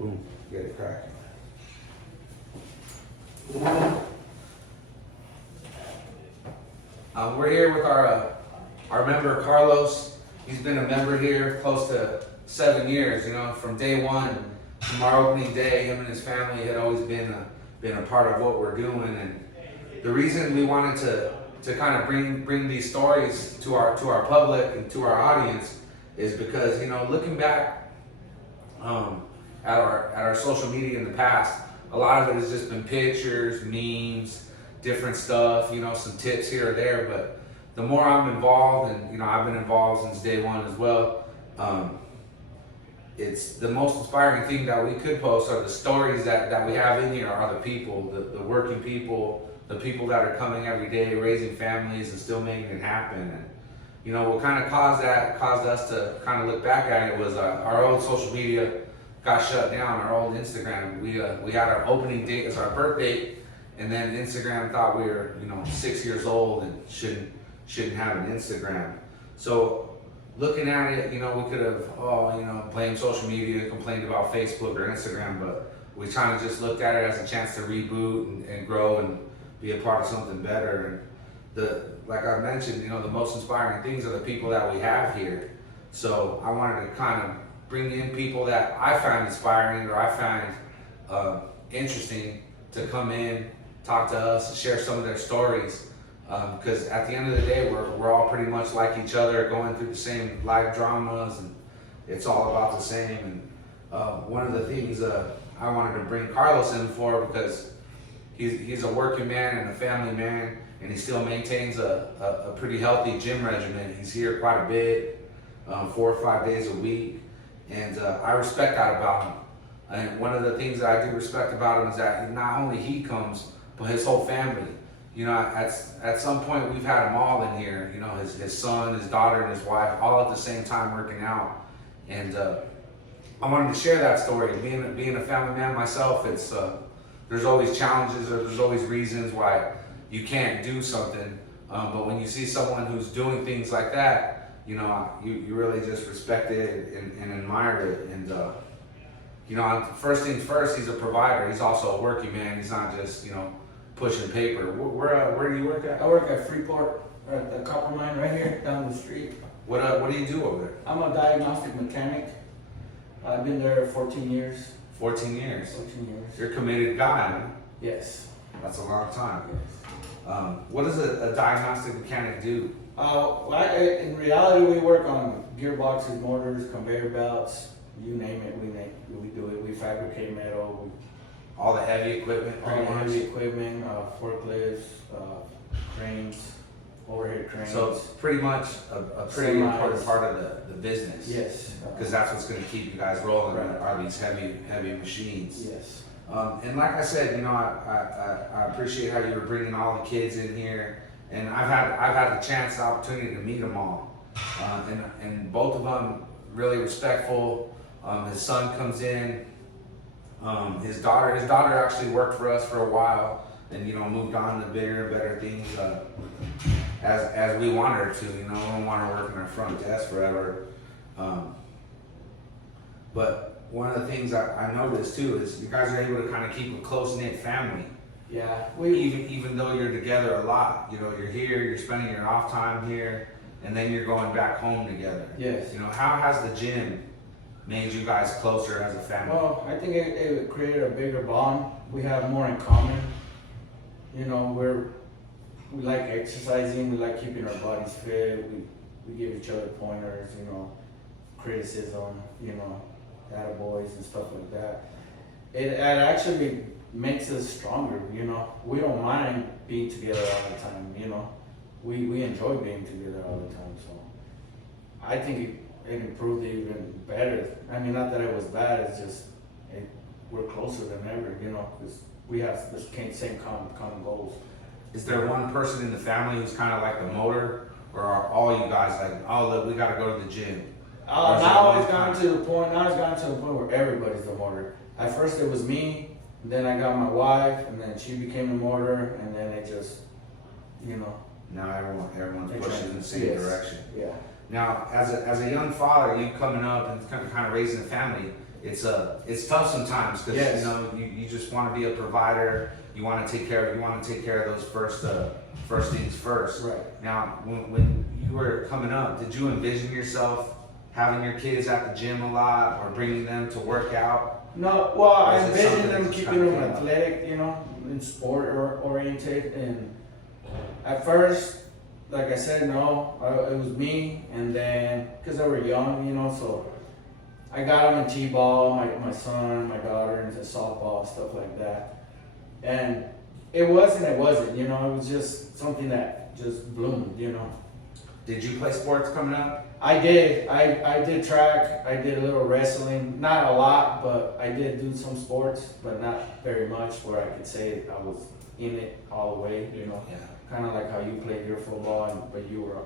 Boom. Get it cracking. We're here with our member Carlos. He's been a member here close to 7 years. You know, from day one, from our opening day, him and his family had always been a part of what we're doing. And the reason we wanted to kind of bring these stories to our public and to our audience is because, you know, looking back at our social media in the past, a lot of it has just been pictures, memes, different stuff, you know, some tips here or there. But the more I'm involved, and you know, I've been involved since day one as well, it's the most inspiring thing that we could post are the stories that we have in here are the people, the working people, the people that are coming every day, raising families and still making it happen. And you know, what kind of caused us to kind of look back at it was our old social media got shut down. Our old Instagram, we had our opening date as our birth date, and then Instagram thought we were, you know, 6 years old and shouldn't have an Instagram. So looking at it, you know, we could have, blamed social media, complained about Facebook or Instagram, but we kind of just looked at it as a chance to reboot and grow and be a part of something better. And like I mentioned, you know, the most inspiring things are the people that we have here. So I wanted to kind of bring in people that I found inspiring or I find interesting to come in, talk to us, and share some of their stories. Because at the end of the day, we're all pretty much like each other, going through the same life dramas, and it's all about the same. And one of the things I wanted to bring Carlos in for, because he's a working man and a family man, and he still maintains a pretty healthy gym regimen. He's here quite a bit, 4 or 5 days a week, and I respect that about him. And one of the things that I do respect about him is that not only he comes, but his whole family. You know, at some point we've had them all in here. You know, his son, his daughter, and his wife, all at the same time working out. And I wanted to share that story. Being a family man myself, it's there's always challenges or there's always reasons why you can't do something. But when you see someone who's doing things like that, you know, you really just respect it and admire it. And you know, first things first, he's a provider. He's also a working man. He's not just, you know, pushing paper. Where do you work at? I work at Freeport, at the copper mine right here down the street. What do you do over there? I'm a diagnostic mechanic. I've been there 14 years. 14 years. 14 years. You're a committed guy, huh? Yes. That's a long time. Yes. What does a diagnostic mechanic do? In reality, we work on gearboxes, motors, conveyor belts, you name it, we do it. We fabricate metal, All the heavy equipment, all pretty the much? heavy equipment, forklifts, cranes, overhead cranes. So it's pretty much a pretty Semis. important part of the business. Yes. Because that's what's going to keep you guys rolling, Right. are these heavy machines. Yes. And like I said, you know, I appreciate how you were bringing all the kids in here, and I've had the opportunity to meet them all, and both of them really respectful. His son comes in. His daughter actually worked for us for a while, and you know, moved on to bigger and better things as we want her to. You know, we don't want her working our front desk forever. But one of the things I noticed too is you guys are able to kind of keep a close knit family. Yeah. Even though you're together a lot, you know, you're here, you're spending your off time here, and then you're going back home together. Yes. You know, how has the gym made you guys closer as a family? Well, I think it created a bigger bond. We have more in common. You know, we like exercising, we like keeping our bodies fit, we give each other pointers, you know, criticism, you know, attaboys and stuff like that. It actually makes us stronger, you know. We don't mind being together all the time, you know. We enjoy being together all the time, so I think it improved even better. I mean, not that it was bad, it's just we're closer than ever, you know, because we have the same common goals. Is there one person in the family who's kind of like the motor, or are all you guys like, oh look, we gotta go to the gym? Now it's gotten to the point where everybody's the motor. At first it was me, then I got my wife, and then she became the motor, and then it just, you know. Now everyone's pushing in the same Yes. direction. Yeah. Now, as a young father, you coming up and kind of raising a family, it's tough sometimes because Yes. you know you just want to be a provider. You want to take care of those first things first. Right. Now, when you were coming up, did you envision yourself having your kids at the gym a lot or bringing them to work out? No, well, I Or is it envision something them that's keeping kinda them came up? athletic, you know, and sport oriented. And at first, like I said, no, it was me. And then, because they were young, you know, so I got them in t-ball, my son, my daughter into softball, stuff like that. And it wasn't, you know, it was just something that just bloomed, you know. Did you play sports coming up? I did. I did track. I did a little wrestling. Not a lot, but I did do some sports, but not very much where I could say I was in it all the way, you know. Yeah. Kind of like how you played your football, but you were,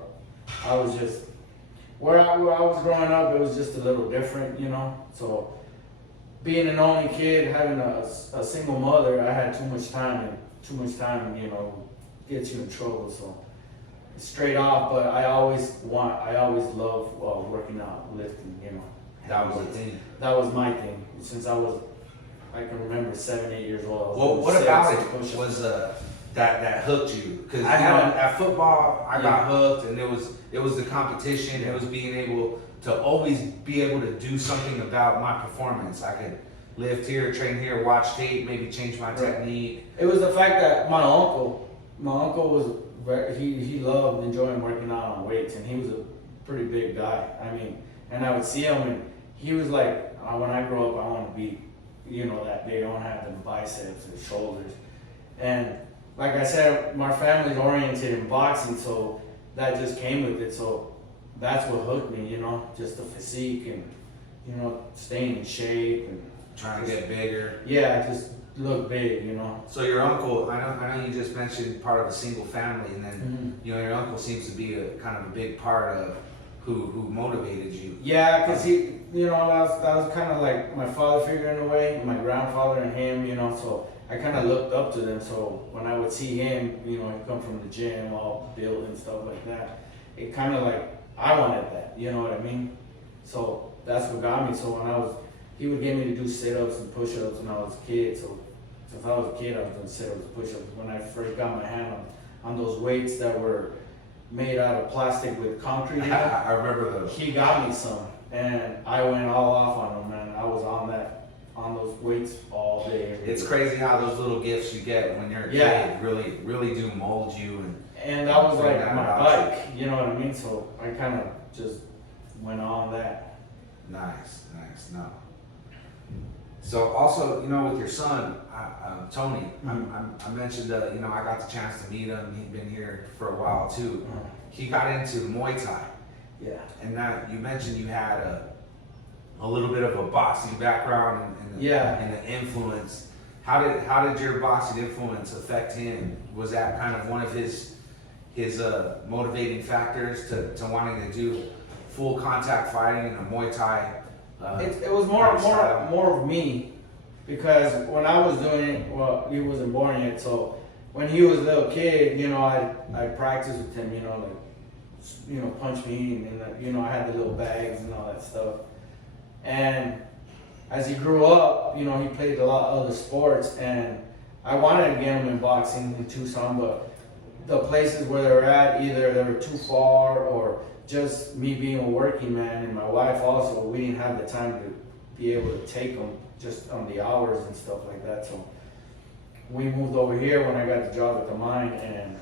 I was just, where I was growing up, it was just a little different, you know. So being an only kid, having a single mother, I had too much time, you know, gets you in trouble. So straight off, but I always love working out, lifting, you know. That was the thing. That was my thing since I can remember 7, 8 years old. Well, what Sit-ups about and it push-ups. was that hooked you? Because you I know, had- at football, I got Yeah. hooked, and it was the competition. It was being able to always be able to do something about my performance. I could lift here, train here, watch tape, maybe change my Right. technique. It was the fact that my uncle was he loved enjoying working out on weights, and he was a pretty big guy. I mean, and I would see him, and he was like, when I grow up, I want to be, you know, that big. I want to have the biceps and shoulders. And like I said, my family's oriented in boxing, so that just came with it. So that's what hooked me, you know, just the physique and, you know, staying in shape and Trying to get bigger. yeah, just look big, you know. So your uncle, I know you just mentioned part of a single family, and then Mm-hmm. you know your uncle seems to be a kind of a big part of who motivated you. Yeah, cause he, you know, that was kind of like my father figure in a way, my grandfather and him, you know. So I kind of looked up to them. So when I would see him, you know, he'd come from the gym, all built and stuff like that. It kind of like I wanted that, you know what I mean? So that's what got me. So when he would get me to do sit-ups and push-ups when I was a kid. So since I was a kid, I was doing sit-ups and push-ups. When I first got my hand on those weights that were made out of plastic with concrete in it, I remember those. he got me some, and I went all off on them, and I was on those weights all day. Every It's day. crazy how those little gifts you get when you're a Yeah. kid really do mold you. And that was like Yeah, my about bike, you know what I mean? So I kind of just went on that. Nice, no. So also, you know, with your son, Tony, I mentioned that, you know, I got the chance to meet him. He'd been here for a while too. He got into Muay Thai, Yeah. and now you mentioned you had a little bit of a boxing background and Yeah. and the influence. How did your boxing influence affect him? Was that kind of one of his motivating factors to wanting to do full contact fighting in a Muay Thai? It was more of me, because when I was doing it, well, he wasn't born yet. So when he was a little kid, you know, I practiced with him, you know, like, you know, punch me, and you know, I had the little bags and all that stuff. And as he grew up, you know, he played a lot of other sports, and I wanted to get him in boxing in Tucson, but the places where they were at, either they were too far, or just me being a working man and my wife also, we didn't have the time to be able to take them just on the hours and stuff like that. So we moved over here when I got the job at the mine, and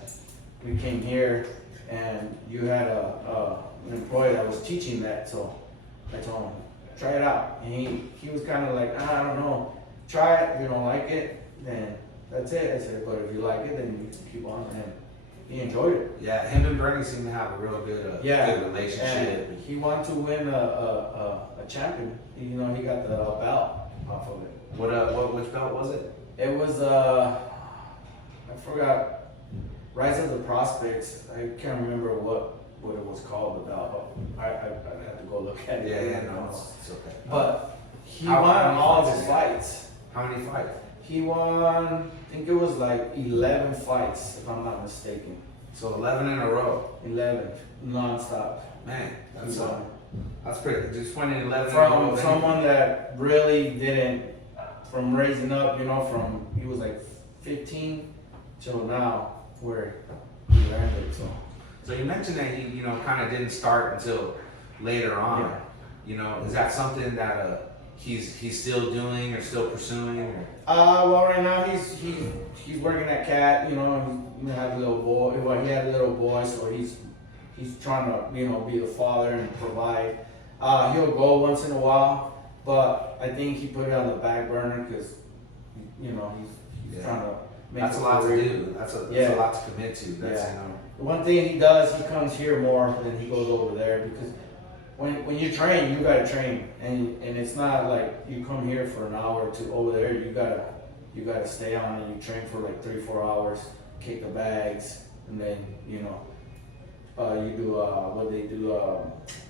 we came here, and you had an employee that was teaching that. So I told him, try it out. And he was kind of like, I don't know, try it. If you don't like it, then that's it. I said, but if you like it, then you can keep on. And he enjoyed it. Yeah, him and Bernie seem to have a real good good relationship. And he wanted to win a champion. You know, he got the belt off of it. Which belt was it? It was I forgot. Rise of the Prospects. I can't remember what it was called, the belt. But I have to go look at it. It's okay. But he How won many all fights his did he have? fights. How many fights? He won, I think it was like 11 fights, if I'm not mistaken. So 11 in a row. 11, non-stop. Man, He won. That's pretty. Just 2011. From someone that really didn't, from raising up, you know, from he was like 15 till now, where he landed. So you mentioned that he, kind of didn't start until later on. Yeah. Is that something that he's still doing or still pursuing? Or? Well, right now he's working at Cat. You know, he had a little boy. Well, he had a little boy, so he's trying to be the father and provide. He'll go once in a while, but I think he put it on the back burner because he's trying to make. That's a lot to do. That's a lot to commit to. That's The one thing he does, he comes here more than he goes over there because when you train, you gotta train, and it's not like you come here for an hour to over there. You gotta stay on and you train for like 3-4 hours, kick the bags, and then you do what they do,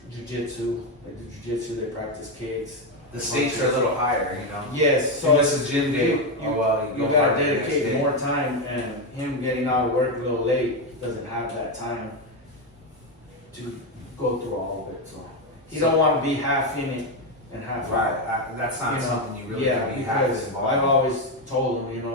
jiu-jitsu. Like the jiu-jitsu, they practice kicks. The stakes are a little higher, Yes, so this is gym day. You gotta dedicate more time, and him getting out of work a little late doesn't have that time to go through all of it. So he don't want to be half in it and half right. That's not something you really can be half involved. I've always told him,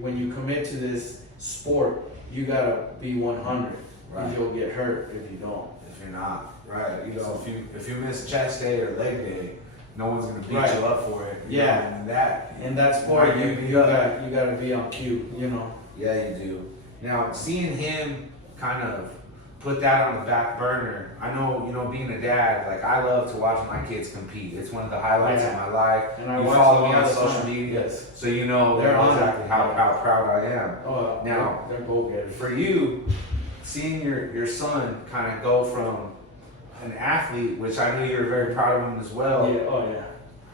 when you commit to this sport, you gotta be 100. Right. You'll get hurt if you don't. If you're not, right? If you miss chest day or leg day, no one's gonna beat you up for it. And that sport, you gotta be on cue. Yeah, you do. Now, seeing him kind of put that on the back burner, I know, being a dad, like I love to watch my kids compete. It's one of the highlights of my life. And you follow me on social media, so you know exactly how proud I am. Oh, now, they're go-getters. For you, seeing your son kind of go from an athlete, which I knew you were very proud of him as well,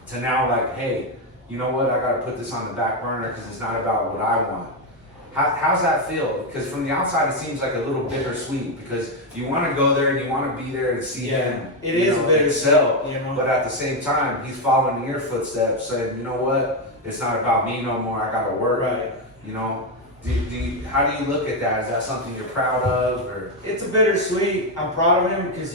to now like, hey, you know what, I got to put this on the back burner because it's not about what I want. How's that feel? Because from the outside, it seems like a little bittersweet because you want to go there and you want to be there to see him. It is a bittersweet, But at the same time, he's following in your footsteps, saying, you know what, it's not about me no more. I got to work. Right. How do you look at that? Is that something you're proud of, or? It's a bittersweet. I'm proud of him because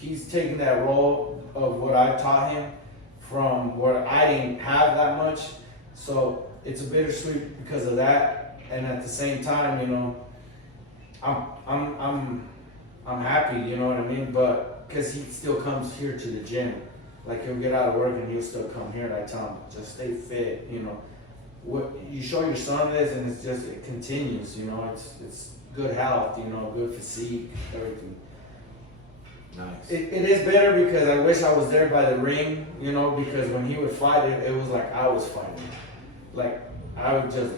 he's taking that role of what I taught him from where I didn't have that much. So it's a bittersweet because of that. And at the same time, I'm happy, you know what I mean? But because he still comes here to the gym, like he'll get out of work and he'll still come here, and I tell him just stay fit, What you show your son this, and it continues, it's good health, good physique, everything. Nice. It is better because I wish I was there by the ring, because when he would fight, it was like I was fighting, like I would just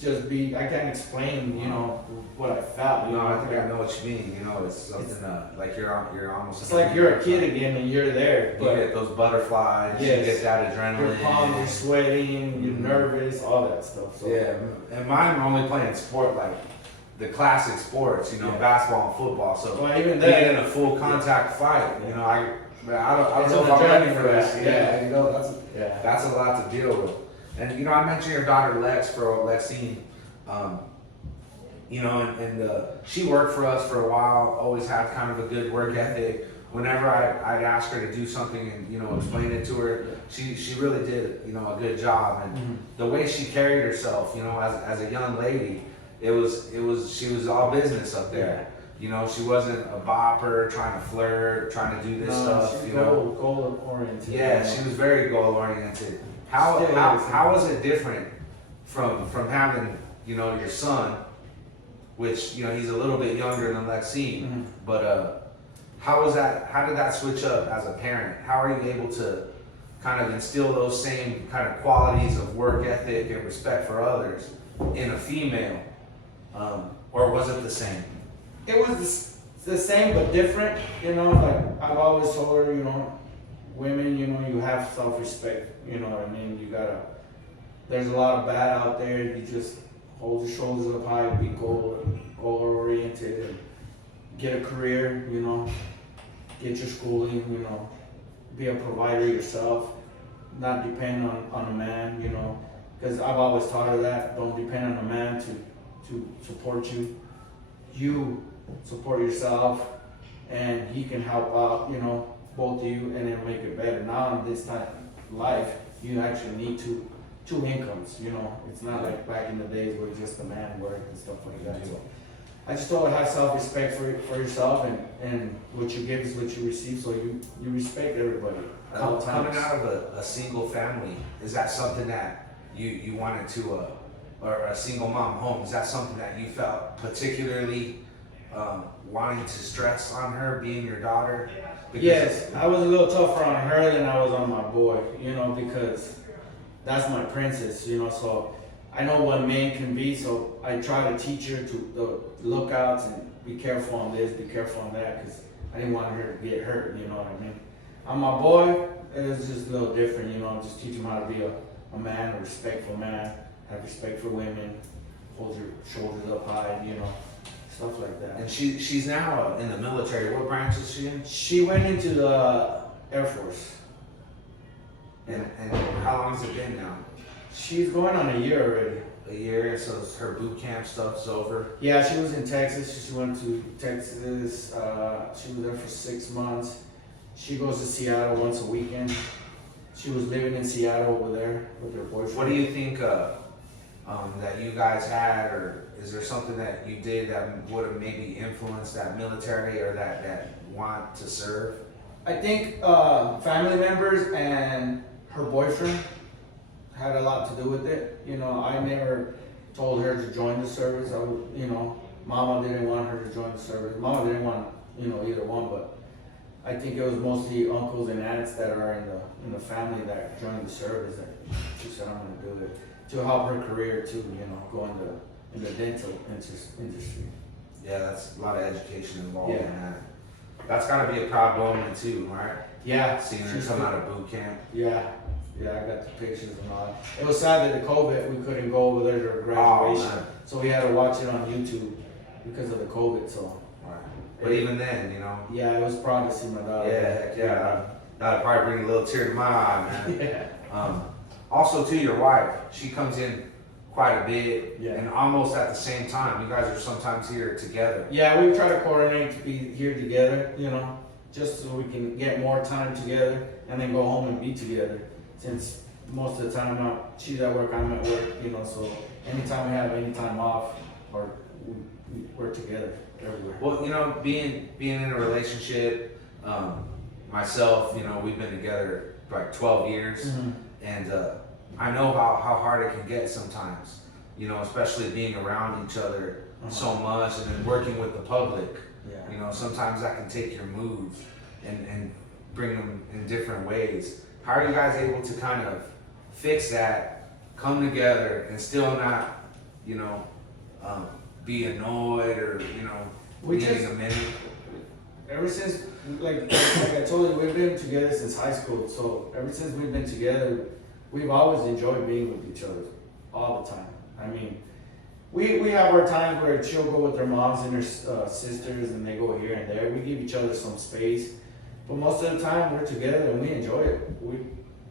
just be, I can't explain, what I felt. No, I think I know what you mean. It's something like you're almost. It's like you're a kid again and you're there. You get those butterflies. Yes. You get that adrenaline. Your palms are sweating. You're nervous. All that stuff. So. Yeah, and mine are only playing sport like the classic sports. Basketball and football. So even being in a full contact fight, I don't know if I'm ready for that. That's a lot to deal with. And I mentioned your daughter Lexine, and she worked for us for a while. Always had kind of a good work ethic. Whenever I'd ask her to do something and explain it to her, she really did a good job. And the way she carried herself, as a young lady, she was all business up there. She wasn't a bopper trying to flirt, trying to do this stuff. She's goal oriented. Yeah, she was very goal oriented. How is it different from having your son, which he's a little bit younger than Lexine, but how did that switch up as a parent? How are you able to kind of instill those same kind of qualities of work ethic and respect for others in a female, or was it the same? It was the same but different. Like I've always told her, women, you have self-respect, you know what I mean? There's a lot of bad out there. You just hold your shoulders up high, be goal-oriented, and get a career, get your schooling, be a provider yourself, not depend on a man, because I've always taught her that, don't depend on a man to support you. You support yourself, and he can help out, you know, both of you, and then make it better. Now in this time of life, you actually need two incomes, you know. It's not like back in the days where just the man worked and stuff like that. So I just told her, have self-respect for yourself, and what you give is what you receive, so you respect everybody. Coming out of a single family, is that something that you wanted to, or a single mom home, is that something that you felt particularly wanting to stress on her, being your daughter? Because Yes, I was a little tougher on her than I was on my boy, you know, because that's my princess, you know, so I know what men can be, so I try to teach her to the lookouts and be careful on this, be careful on that, because I didn't want her to get hurt, you know what I mean? On my boy, it was just a little different, you know, just teach him how to be a man, a respectful man, have respect for women, hold your shoulders up high, you know, stuff like that. and she's now in the military. What branch is she in? She went into the Air Force. And how long has it been now? She's going on a year already. A year, so her boot camp stuff's over. Yeah, she was in Texas. She went to Texas. She was there for 6 months. She goes to Seattle once a weekend. She was living in Seattle over there with her boyfriend. What do you think that you guys had, or is there something that you did that would have maybe influenced that military or that want to serve? I think family members and her boyfriend had a lot to do with it. You know, I never told her to join the service. You know, Mama didn't want her to join the service. Mama didn't want, you know, either one, but I think it was mostly uncles and aunts that are in the family that joined the service, and she said, I'm gonna do it to help her career too, you know, go in the dental industry. Yeah, that's a lot of education involved in Yeah. that. That's gotta be a proud moment too, right? Yeah, Seeing her she's come good. out of boot camp. Yeah, I got the pictures and all that. It was sad that the COVID, we couldn't go over there to her graduation, man. so we had to watch it on YouTube because of the COVID, so. Right. But even then, you know. Yeah, it was proud to see my daughter. Yeah, heck yeah. That'd probably bring a little tear to my eye, man. Yeah. Also, too, your wife, she comes in quite a bit, Yeah. and almost at the same time. You guys are sometimes here together. Yeah, we try to coordinate to be here together, you know, just so we can get more time together and then go home and be together. Since most of the time she's at work, I'm at work, you know, so anytime we have any time off, or we're together everywhere. Well, you know, being in a relationship, myself, you know, we've been together like 12 years, Mhm. and I know how hard it can get sometimes. You know, especially being around each other so much, and then working with the public. Yeah. You know, sometimes that can take your moods and bring them in different ways. How are you guys able to kind of fix that, come together, and still not, you know, be annoyed or, you know, We getting just- a minute? Ever since, like I told you, we've been together since high school. So ever since we've been together, we've always enjoyed being with each other, all the time. I mean, we have our times where she'll go with her moms and her sisters, and they go here and there. We give each other some space, but most of the time we're together and we enjoy it.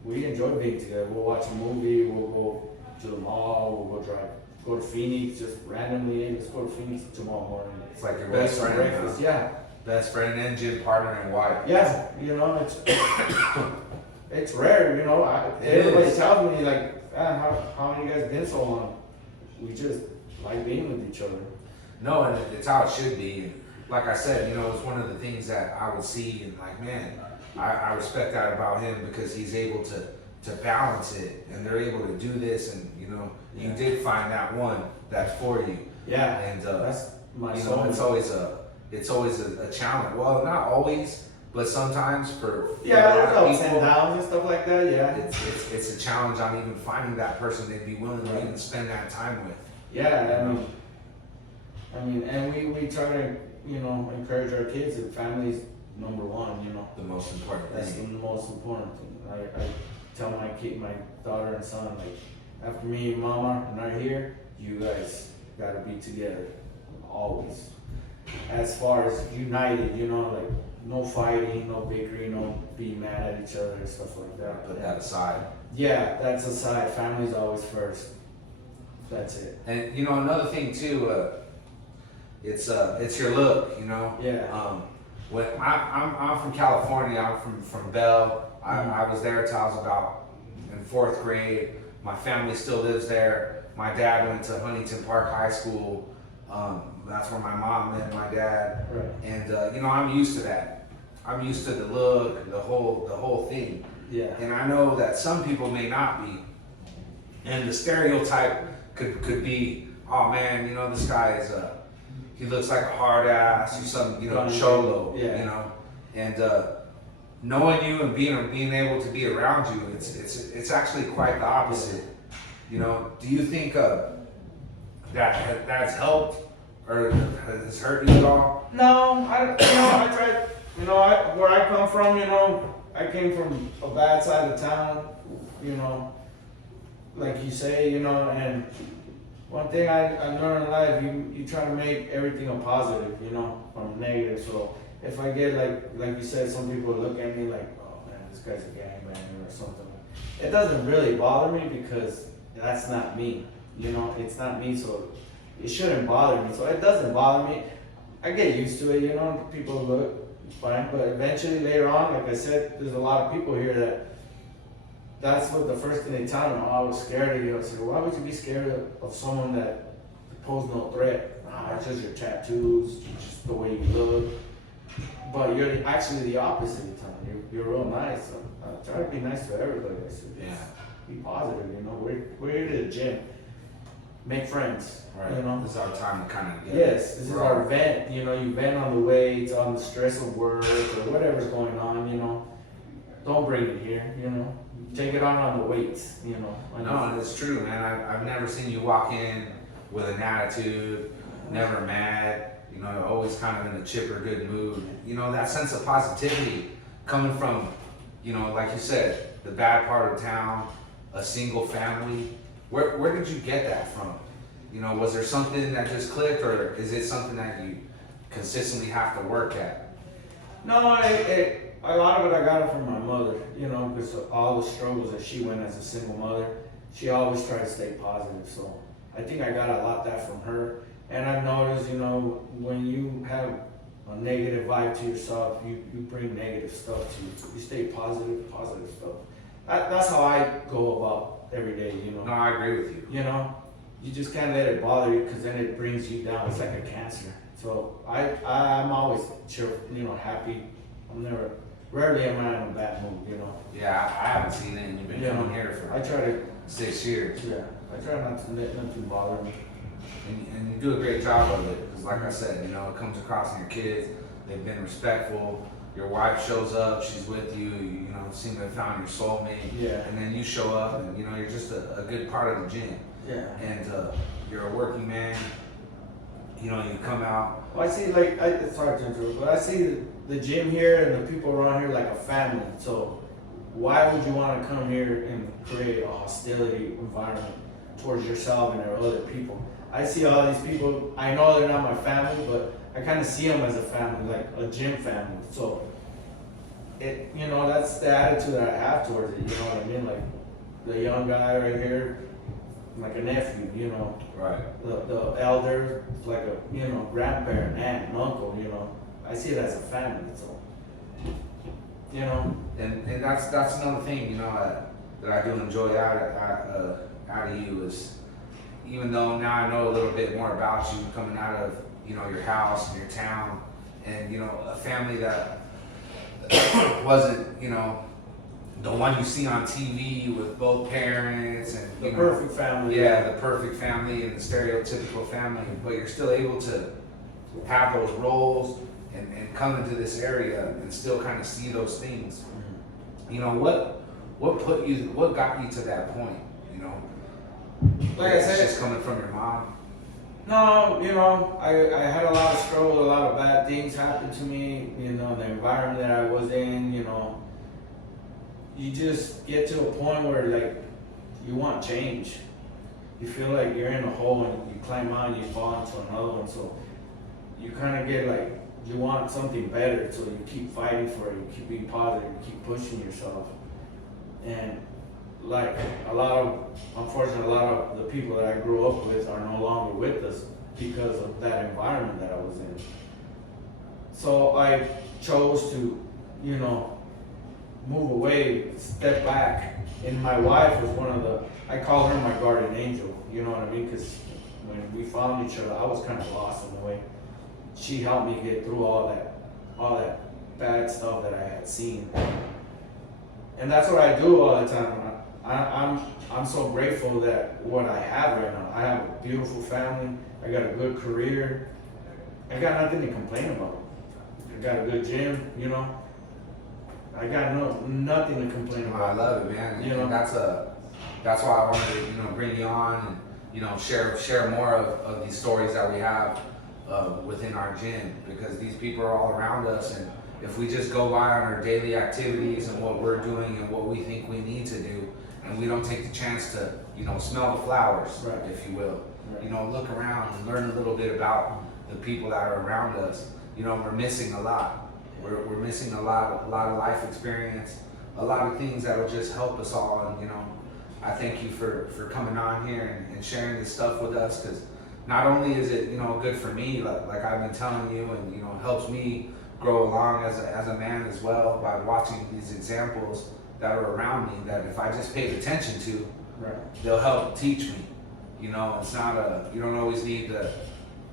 We enjoy being together. We'll watch a movie. We'll go to the mall. We'll go to Phoenix just randomly. Hey, let's go to Phoenix tomorrow morning. It's like your Go best eat some friend, breakfast. Yeah. best friend, and gym partner, and wife. Yeah, you know, it's rare, you know. It Everybody is. tells me like, how many you guys been so long? We just like being with each other. No, and it's how it should be. And like I said, you know, it's one of the things that I would see and like, man, I respect that about him, because he's able to balance it, and they're able to do this, and you know, you Yeah. did find that one that's for you. Yeah, And that's my you know, soul. it's always a challenge. Well, not always, but sometimes for Yeah, a there's lot of ups and people, downs and stuff like that. Yeah, it's a challenge on even finding that person they'd be willing to even spend that time with. yeah. I mean, and we try to, you know, encourage our kids that family's number one. You know, The most important that's the thing. most important thing. I tell my daughter and son, like, after me and mama are not here, you guys gotta be together always. As far as united, you know, like no fighting, no bickering, no being mad at each other and stuff like that. Put that aside. Yeah, that's aside. Family's always first. That's it. And you know, another thing too, it's your look. You know, Yeah. when I'm from California, I'm from Bell. I was there till I was about in 4th grade. My family still lives there. My dad went to Huntington Park High School. That's where my mom met my dad. Right. And you know, I'm used to that. I'm used to the look, the whole thing. Yeah. And I know that some people may not be. And the stereotype could be, oh man, you know, this guy is he looks like a hard ass, he's some, you know, cholo, Yeah. you know. And knowing you and being able to be around you, it's actually quite the opposite. You know, do you think that's helped or has hurt you at all? No, I tried, where I come from, I came from a bad side of town, like you say, and one thing I learned in life, you try to make everything a positive, from negative. So if I get like you said, some people look at me like, oh man, this guy's a gangbanger or something. It doesn't really bother me because that's not me, it's not me, so it shouldn't bother me. So it doesn't bother me. I get used to it, people look fine, but eventually later on, like I said, there's a lot of people here that's what the first thing they tell me. Oh, I was scared of you. I said, why would you be scared of someone that posed no threat? Nah, it's just your tattoos, just the way you look. But you're actually the opposite. You tell me you're real nice. So, try to be nice to everybody. I said, Yeah. Be positive. We're here to the gym, make friends. Right. This is our time to kind of get. Yes, this is our vent. You vent on the weights, on the stress of work or whatever's going on. Don't bring it here. Take it on the weights. No, and it's true, man. I've never seen you walk in with an attitude, never mad. Always kind of in a chipper, good mood. That sense of positivity coming from, like you said, the bad part of town, a single family. Where did you get that from? Was there something that just clicked, or is it something that you consistently have to work at? No, a lot of it I got it from my mother, because all the struggles that she went as a single mother, she always tried to stay positive. So I think I got a lot of that from her. And I've noticed, when you have a negative vibe to yourself, you bring negative stuff to you. You stay positive stuff. That's how I go about every day, No, I agree with you. You just can't let it bother you because then it brings you down. It's like a cancer. So I'm always cheerful, happy. Rarely am I in a bad mood, Yeah, I haven't seen it, and you've been coming here for I try to 6 years. Yeah, I try not to let nothing bother me. And you do a great job of it, because like I said, it comes across in your kids. They've been respectful. Your wife shows up, she's with you. Seem to have found your soulmate. Yeah. And then you show up, and you're just a good part of the gym. Yeah. And you're a working man. You come out. Well, I see, it's hard to interrupt, but I see the gym here and the people around here like a family. So why would you want to come here and create a hostility environment towards yourself and there are other people? I see all these people, I know they're not my family, but I kind of see them as a family, like a gym family. So that's the attitude that I have towards it, you know what I mean? Like the young guy right here, like a nephew, Right. The elder, like a, grandparent, aunt, and uncle, I see it as a family, so, And that's another thing, that I do enjoy out of you is, even though now I know a little bit more about you coming out of, your house and your town, and, a family that wasn't, the one you see on TV with both parents and the perfect family. Yeah, the perfect family and the stereotypical family, but you're still able to have those roles and come into this area and still kind of see those things. Mm-hmm. What got you to that point? Like I said, it's just coming from your mom. No, I had a lot of struggle, a lot of bad things happened to me, the environment that I was in, you just get to a point where you want change. You feel like you're in a hole and you climb out and you fall into another one, so you kind of get you want something better, so you keep fighting for it, you keep being positive, you keep pushing yourself. And unfortunately, a lot of the people that I grew up with are no longer with us because of that environment that I was in. So I chose to, you know, move away, step back. And my wife was one of the, I call her my guardian angel, you know what I mean? Because when we found each other, I was kind of lost in a way. She helped me get through all that bad stuff that I had seen. And that's what I do all the time. I'm so grateful that what I have right now. I have a beautiful family. I got a good career. I got nothing to complain about. I got a good gym, you know. I got nothing to complain I about. love it, man. You know? And that's why I wanted to, you know, bring you on and, you know, share more of these stories that we have within our gym, because these people are all around us, and if we just go by on our daily activities and what we're doing and what we think we need to do, and we don't take the chance to, you know, smell the flowers, Right. if you will, Right. you know, look around and learn a little bit about the people that are around us. You know, we're missing a lot. We're missing a lot of life experience, a lot of things that'll just help us all. And you know, I thank you for coming on here and sharing this stuff with us, because not only is it, you know, good for me, like I've been telling you, and you know, helps me grow along as a man as well by watching these examples that are around me, that if I just paid attention to, Right. they'll help teach me. You know, it's not you don't always need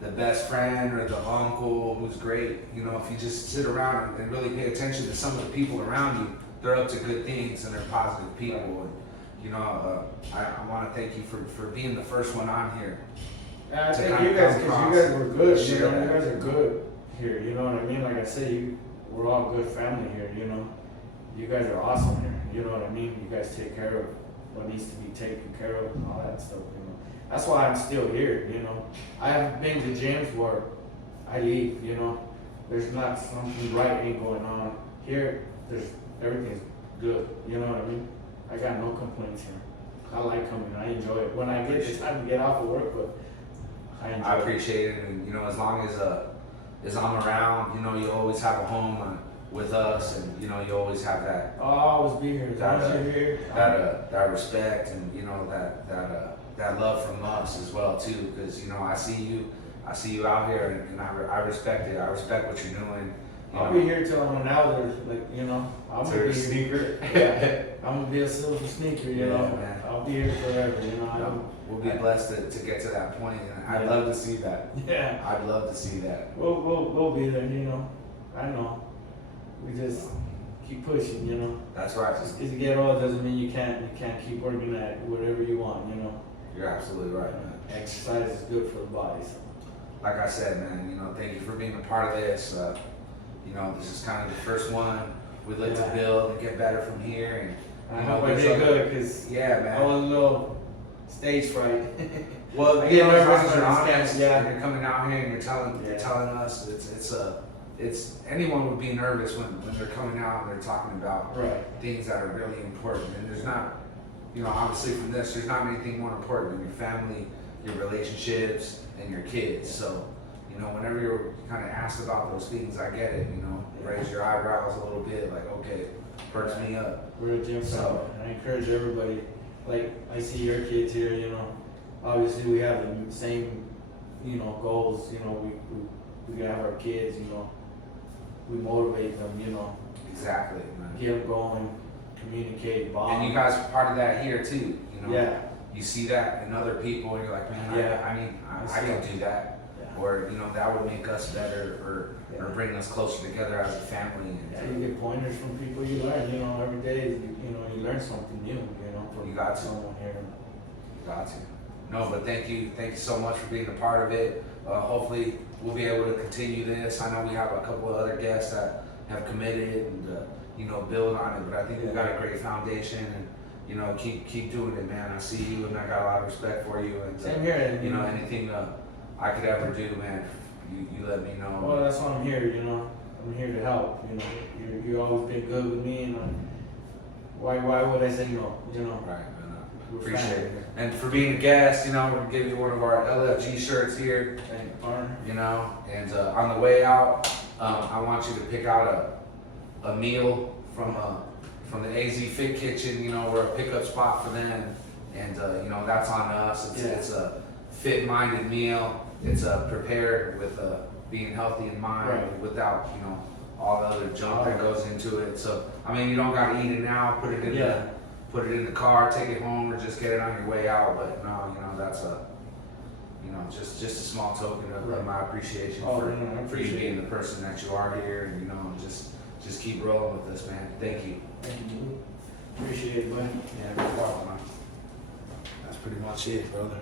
the best friend or the uncle who's great. You know, if you just sit around and really pay attention to some of the people around you, they're up to good things and they're positive people. And you know, I want to thank you for being the first one on here. And I To think kind you of guys, come because you across guys were good, you share know, that. you guys are good here, you know what I mean? Like I say, we're all good family here, you know? You guys are awesome here, you know what I mean? You guys take care of what needs to be taken care of and all that stuff, you know? That's why I'm still here, you know? I have been to gyms where I leave, you know? There's not something right ain't going on. Here, everything's good, you know what I mean? I got no complaints here. I like coming, I enjoy it. When I get the time to get off of work, but I enjoy I it. appreciate it, and you know, as long as I'm around, you know, you always have a home with us, and you know, you always have that I'll always be here as long as you're here. that respect, and you know, that love from us as well too, because you know, I see you out here, and I respect it. I respect what you're doing. You I'll know. be here till I'm an elder, like, you know. I'm So gonna you're be a sneaker. Yeah, I'm gonna be a silver sneaker, you Yeah, know. man. I'll be here forever, you know. No, we'll be blessed to get to that point, and I'd Yeah. love to see that. Yeah, I'd love to see that. we'll be there, you know. I know. We just keep pushing, you know. That's right. Just because you get old doesn't mean you can't keep working at whatever you want, you know. You're absolutely right, man. Exercise is good for the body. So. Like I said, man, you know, thank you for being a part of this. You know, this is kind of the first one. We'd like to Yeah. build and get better from here, and I you know, hope I there's did other- good because Yeah, I man. was a little stage fright. Well, I you get know, as long nervous as you're when I honest, stand, yeah. and you're coming out here and you're Yeah. telling us it's anyone would be nervous when they're coming out and they're talking about Right. things that are really important. And there's not, you know, obviously from this, there's not anything more important than your family, your relationships, and your kids. So, you know, whenever you're kind of asked about those things, I get it, you know, raise your eyebrows a little bit, like, okay, perks me up. We're a gym So- family. I encourage everybody. Like I see your kids here, you know. Obviously, we have the same, you know, goals. You know, we have our kids. You know, we motivate them. You know, Exactly, man. get them going, communicate, bond. And you guys are part of that here too, you know. Yeah. You see that in other people, and you're like, man, Yeah. I can do that. Yeah. Or, you know, that would make us better, or bring us closer together as a family. Yeah, And you get pointers from people you learn. You know, every day, you know, you learn something new. You know, from You got to. someone here. got to. No, but thank you so much for being a part of it. Hopefully, we'll be able to continue this. I know we have a couple of other guests that have committed and, you know, build on it, but I think we've got a great foundation, and, you know, keep doing it, man. I see you, and I got a lot of respect for you, and, Same here. And, you know, anything I could ever do, man, you let me know. Well, that's why I'm here, you know. I'm here to help, you know. You always been good with me, and why would I say no, you know? Right, man. We're Appreciate family. it. And for being a guest, you know, we're gonna give you one of our LFG shirts here, Thank you, partner. you know, and on the way out, I want you to pick out a meal from the AZ Fit Kitchen. You know, we're a pickup spot for them, and you know, that's on us. It's a fit-minded meal. It's prepared with being healthy in mind, Right. without, you know, all the other junk that goes into it. So I mean, you don't gotta eat it now. Put it in the car, take it home, or just get it on your way out. But no, that's just a small token of my appreciation for you appreciate being the person that you are here, and just keep rolling with this, man. Thank you. Thank you. Appreciate it, man. Yeah, no problem, man. That's pretty much it, brother.